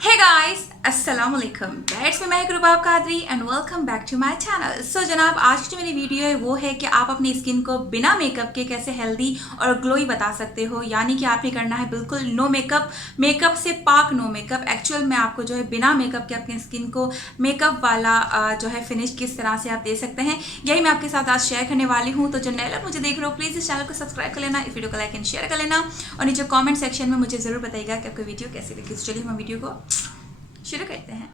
Hey guys, अस्सलाम वालेकुम। That's me Mehak Rubab Qadri and welcome back to my channel. So जनाब, आज की जो मेरी वीडियो है वो है कि आप अपनी स्किन को बिना मेकअप के कैसे हेल्दी और ग्लोई बता सकते हो। यानी कि आपने करना है बिल्कुल नो मेकअप, मेकअप से पाक नो मेकअप। एक्चुअल में आपको जो है बिना मेकअप के अपनी स्किन को मेकअप वाला जो है फिनिश किस तरह से आप दे सकते हैं, यही मैं आपके साथ आज शेयर करने वाली हूँ। तो जो नए लोग मुझे देख रहे हो, प्लीज़ इस चैनल को सब्सक्राइब कर लेना, इस वीडियो को लाइक एंड शेयर कर लेना और नीचे कॉमेंट सेक्शन में मुझे ज़रूर बताइएगा कि आपको वीडियो कैसी लगी। चलिए हम वीडियो को शुरू करते हैं।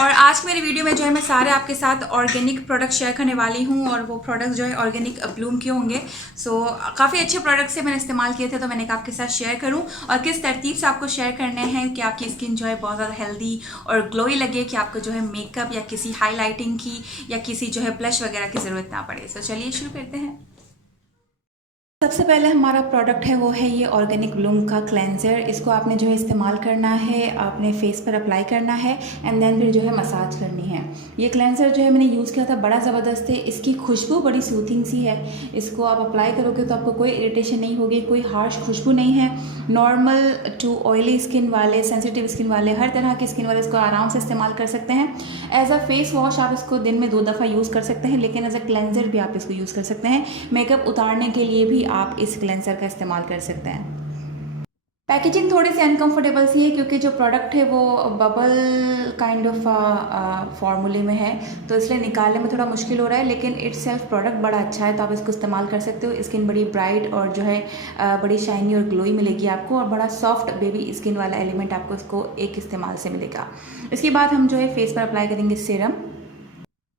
और आज की मेरी वीडियो में जो है मैं सारे आपके साथ ऑर्गेनिक प्रोडक्ट शेयर करने वाली हूँ और वो प्रोडक्ट जो है ऑर्गेनिक ब्लूम के होंगे। सो काफ़ी अच्छे प्रोडक्ट्स से मैंने इस्तेमाल किए थे, तो मैंने कहा आपके साथ शेयर करूँ और किस तरतीब से आपको शेयर करने हैं कि आपकी स्किन जो है बहुत ज़्यादा हेल्दी और ग्लोई लगे, कि आपको जो है मेकअप या किसी हाईलाइटिंग की या किसी जो है ब्लश वगैरह की ज़रूरत ना पड़े। सो चलिए शुरू करते हैं। सबसे पहले हमारा प्रोडक्ट है वो है ये ऑर्गेनिक ब्लूम का क्लेंजर। इसको आपने जो है इस्तेमाल करना है, आपने फेस पर अप्लाई करना है एंड देन फिर जो है मसाज करनी है। ये क्लेंजर जो है मैंने यूज़ किया था, बड़ा ज़बरदस्त है। इसकी खुशबू बड़ी सूथिंग सी है। इसको आप अप्लाई करोगे तो आपको कोई इरिटेशन नहीं होगी, कोई हार्श खुशबू नहीं है। नॉर्मल टू ऑयली स्किन वाले, सेंसिटिव स्किन वाले, हर तरह की स्किन वाले इसको आराम से इस्तेमाल कर सकते हैं। एज अ फेस वॉश आप इसको दिन में 2 दफ़ा यूज़ कर सकते हैं, लेकिन एज अ क्लेंजर भी आप इसको यूज़ कर सकते हैं। मेकअप उतारने के लिए भी आप इस क्लेंसर का इस्तेमाल कर सकते हैं। पैकेजिंग थोड़ी सी अनकंफर्टेबल सी है क्योंकि जो प्रोडक्ट है वो बबल काइंड ऑफ फार्मूले में है, तो इसलिए निकालने में थोड़ा मुश्किल हो रहा है। लेकिन इट्स सेल्फ प्रोडक्ट बड़ा अच्छा है, तो आप इसको इस्तेमाल कर सकते हो। स्किन बड़ी ब्राइट और जो है बड़ी शाइनी और ग्लोई मिलेगी आपको, और बड़ा सॉफ्ट बेबी स्किन वाला एलिमेंट आपको इसको एक इस्तेमाल से मिलेगा। इसके बाद हम जो है फेस पर अप्लाई करेंगे सीरम।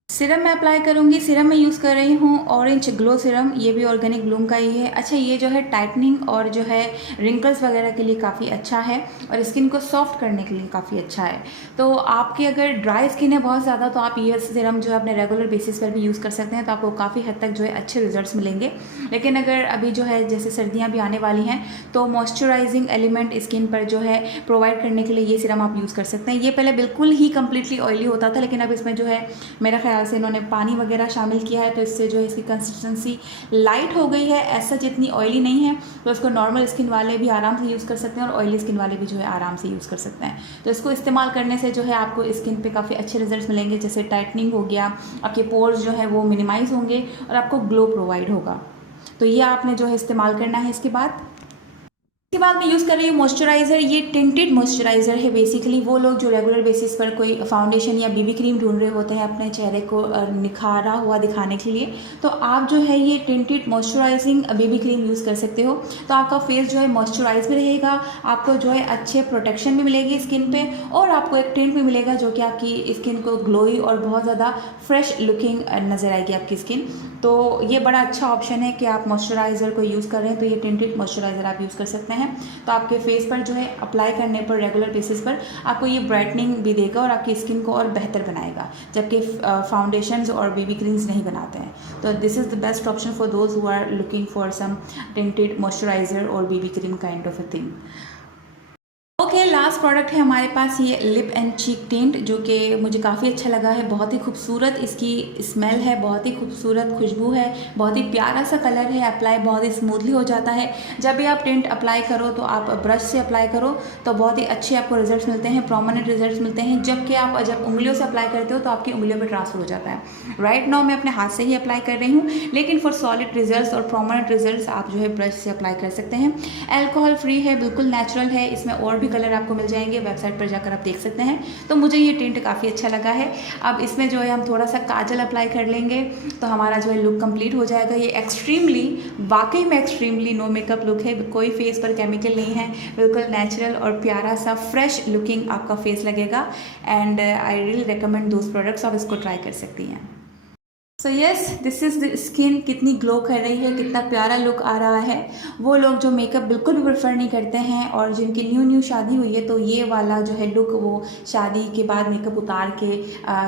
सिरम मैं अप्लाई करूँगी। सिरम मैं यूज़ कर रही हूँ ऑरेंज ग्लो सिरम, ये भी ऑर्गेनिक ब्लूम का ही है। अच्छा, ये जो है टाइटनिंग और जो है रिंकल्स वगैरह के लिए काफ़ी अच्छा है और स्किन को सॉफ्ट करने के लिए काफ़ी अच्छा है। तो आपकी अगर ड्राई स्किन है बहुत ज़्यादा, तो आप ये सिरम जो है अपने रेगुलर बेसिस पर भी यूज़ कर सकते हैं, तो आपको काफ़ी हद तक जो है अच्छे रिजल्ट्स मिलेंगे। लेकिन अगर अभी जो है जैसे सर्दियाँ भी आने वाली हैं, तो मॉइस्चराइजिंग एलिमेंट स्किन पर जो है प्रोवाइड करने के लिए ये सिरम आप यूज़ कर सकते हैं। ये पहले बिल्कुल ही कम्प्लीटली ऑयली होता था, लेकिन अब इसमें जो है मेरा ख्याल से इन्होंने पानी वगैरह शामिल किया है, तो इससे जो है इसकी कंसिस्टेंसी लाइट हो गई है। ऐसा जितनी ऑयली नहीं है, तो इसको नॉर्मल स्किन वाले भी आराम से यूज़ कर सकते हैं और ऑयली स्किन वाले भी जो है आराम से यूज़ कर सकते हैं। तो इसको इस्तेमाल करने से जो है आपको स्किन पे काफ़ी अच्छे रिजल्ट्स मिलेंगे, जैसे टाइटनिंग हो गया, आपके पोर्स जो है वो मिनिमाइज़ होंगे और आपको ग्लो प्रोवाइड होगा। तो ये आपने जो है इस्तेमाल करना है। इसके बाद मैं यूज़ कर रही हूँ मॉइस्चराइज़र। ये टिंटेड मॉइस्चराइज़र है। बेसिकली वो लोग जो रेगुलर बेसिस पर कोई फाउंडेशन या बीबी क्रीम ढूंढ रहे होते हैं अपने चेहरे को निखारा हुआ दिखाने के लिए, तो आप जो है ये tinted moisturising baby cream use कर सकते हो। तो आपका फेस जो है मॉइस्चराइज भी रहेगा, आपको जो है अच्छे प्रोटेक्शन भी मिलेगी स्किन पे, और आपको एक टिंट भी मिलेगा जो कि आपकी स्किन को ग्लोई और बहुत ज़्यादा फ्रेश लुकिंग नज़र आएगी आपकी स्किन। तो ये बड़ा अच्छा ऑप्शन है कि आप मॉइस्चराइज़र को यूज़ कर रहे हैं, तो ये टिंटेड मॉइस्चराइज़र आप यूज़ कर सकते हैं। तो आपके फेस पर जो है अप्लाई करने पर रेगुलर बेसिस पर आपको ये ब्राइटनिंग भी देगा और आपकी स्किन को और बेहतर बनाएगा, जबकि फाउंडेशंस और बेबी क्रीम्स नहीं बनाते हैं। तो this is the best option for those who are looking for some tinted moisturiser और baby cream kind of a thing. Okay, last product है हमारे पास ये लिप एंड चीक टिंट, जो कि मुझे काफ़ी अच्छा लगा है। बहुत ही खूबसूरत इसकी स्मेल है, बहुत ही खूबसूरत खुशबू है, बहुत ही प्यारा सा कलर है। अप्लाई बहुत ही स्मूथली हो जाता है। जब भी आप टिंट अप्लाई करो तो आप ब्रश से अप्लाई करो तो बहुत ही अच्छे आपको रिजल्ट्स मिलते हैं, प्रोमिनेंट रिजल्ट्स मिलते हैं। जबकि आप जब उंगलियों से अप्लाई करते हो तो आपकी उंगलियों पर ट्रांसफर हो जाता है। राइट नाउ मैं अपने हाथ से ही अप्लाई कर रही हूँ, लेकिन फॉर सॉलिड रिजल्ट्स और प्रोमिनेंट रिजल्ट्स आप जो है ब्रश से अप्लाई कर सकते हैं। एल्कोहल फ्री है, बिल्कुल नेचुरल है। इसमें और भी कलर आपको मिल जाएंगे, वेबसाइट पर जाकर आप देख सकते हैं। तो मुझे ये टिंट काफ़ी अच्छा लगा है। अब इसमें जो है हम थोड़ा सा काजल अप्लाई कर लेंगे तो हमारा जो है लुक कंप्लीट हो जाएगा। ये एक्सट्रीमली, वाकई में एक्सट्रीमली नो मेकअप लुक है। कोई फेस पर केमिकल नहीं है, बिल्कुल नेचुरल और प्यारा सा फ्रेश लुकिंग आपका फेस लगेगा। And I really recommend those products, आप इसको ट्राई कर सकती हैं। So yes, this is the skin कितनी ग्लो कर रही है, कितना प्यारा लुक आ रहा है। वो लोग जो मेकअप बिल्कुल भी प्रेफर नहीं करते हैं और जिनकी न्यू शादी हुई है, तो ये वाला जो है लुक वो शादी के बाद मेकअप उतार के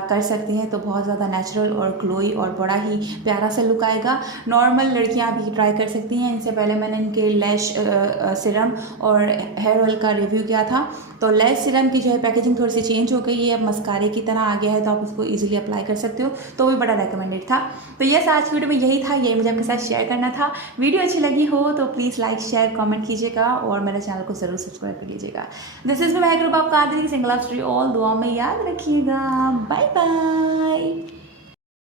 कर सकती हैं, तो बहुत ज़्यादा नेचुरल और ग्लोई और बड़ा ही प्यारा सा लुक आएगा। नॉर्मल लड़कियां भी ट्राई कर सकती हैं। इनसे पहले मैंने इनके लैश सिरम और हेयर ऑयल का रिव्यू किया था। तो लैश सिरम की जो है पैकेजिंग थोड़ी सी चेंज हो गई है, अब मस्कारे की तरह आ गया है, तो आप उसको ईजिली अप्लाई कर सकते हो, तो भी बड़ा रेकमेंडेड था। तो यस, आज की वीडियो में यही था, यही मुझे आपके साथ शेयर करना था। वीडियो अच्छी लगी हो तो प्लीज़ लाइक शेयर कमेंट कीजिएगा और मेरे चैनल को ज़रूर सब्सक्राइब कर लीजिएगा। This is Mehak Rubab Qadri, single of all, दुआ में याद रखिएगा। Bye bye.